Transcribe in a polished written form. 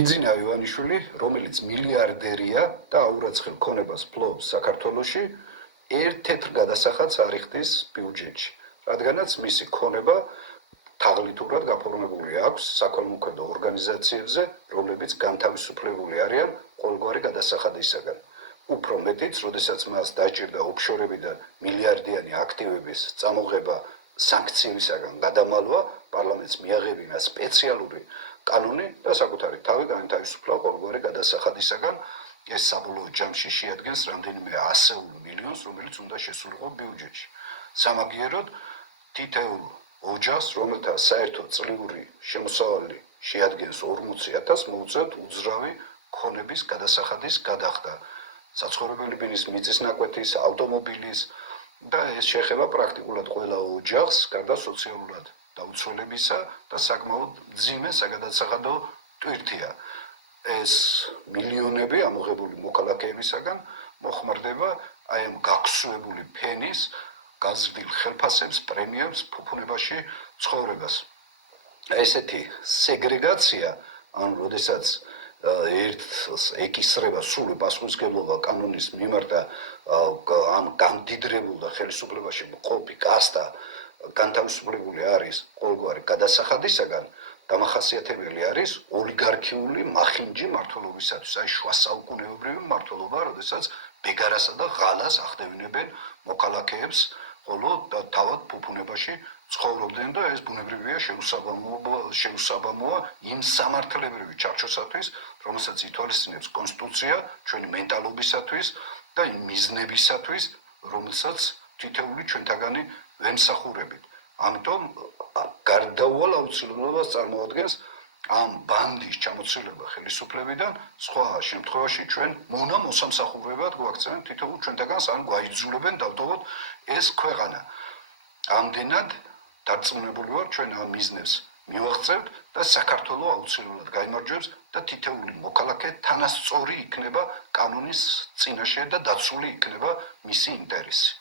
ბიძინა ივანიშვილი, რომელიც მილიარდერია და აურაცხელ ქონებას ფლობს საქართველოში, ერთ-ერთ გადასახადს არ იხდის ბიუჯეტში, რადგანაც მისი ქონება თაღლითურად გაფორმებული აქვს საქველმოქმედო ორგანიზაციებზე, რომლებიც განთავისუფლებული არიან ყოველგვარი გადასახადისაგან. უფრო მეტიც, როდესაც მას დაჭირდა ოფშორებიდან მილიარდიანი აქტივების წამოღება სანქციებისაგან გადამალვა, პარლამენტს მიაღებინა სპეციალური კანონი და საკუთარი თავი განთავისუფლა ყოველგვარი გადასახადისაგან. ეს საბოლოო ჯამში შეადგენს რამდენიმე ასეულ მილიონს, რომელიც უნდა შესულიყო ბიუჯეტში. სამაგიეროდ, თითოეულ ოჯახს, რომელთა საერთო წლიური შემოსავალი შეადგენს 40,000, მოუწევთ უძრავი ქონების გადასახადის გადახდა. საცხოვრებელი ბინის მიწისნაკვეთის, ავტომობილის და ეს შეეხება პრაქტიკულად ყველა ოჯახს, გარდა სოციალურად დაუცველებისა და საკმაოდ მძიმე საგადასახადო ტვირთია. ეს მილიონები ამოღებული მოქალაქეებისაგან მოხმარდება აი ამ გაქსუებული ფენის, გაზრდილ ხელფასებს, პრემიებს, ფუფუნებაში ცხოვრებას. ესეთი სეგრეგაცია, ან როდესაც ერთს ეკისრება სრული პასუხისმგებლობა კანონის მიმართ და ამ გამდიდრებულ და ხელისუფლებაში მყოფი კასტა განთავისუფლებული არის ყოველგვარი გადასახადისაგან, დამახასიათებელი არის ოლიგარქიული მახინჯი მმართველობისათვის, აი შუა საუკუნეობრივი მმართველობა, როდესაც ბეგარასა და ღალას ახდევინებენ მოქალაქეებს, ხოლო თავად ფუფუნებაში ცხოვრობდნენ და ეს ბუნებრივია შეუსაბამოა იმ სამართლებრივი ჩარჩოსათვის, რომელსაც ითვალისწინებს კონსტიტუცია ჩვენი მენტალობისათვის და იმ მიზნებისათვის, რომელსაც თითოეული ჩვენთაგანი ვემსახურებით. ამიტომ გარდაუვალ აუცილებლობას წარმოადგენს ამ ბანდის ჩამოცილება ხელისუფლებიდან, სხვა შემთხვევაში ჩვენ მონა მოსამსახურებლად გვაქცევენ თითოეულ ჩვენთაგანს, ან გვაიძულებენ დავტოვოთ ეს ქვეყანა. ამდენად დარწმუნებული ვარ, ჩვენ ამ მიზნებს მივაღწევთ და საქართველო აუცილებლად გაიმარჯვებს და თითოეული მოქალაქე თანასწორი იქნება კანონის წინაშე და დაცული იქნება მისი ინტერესი.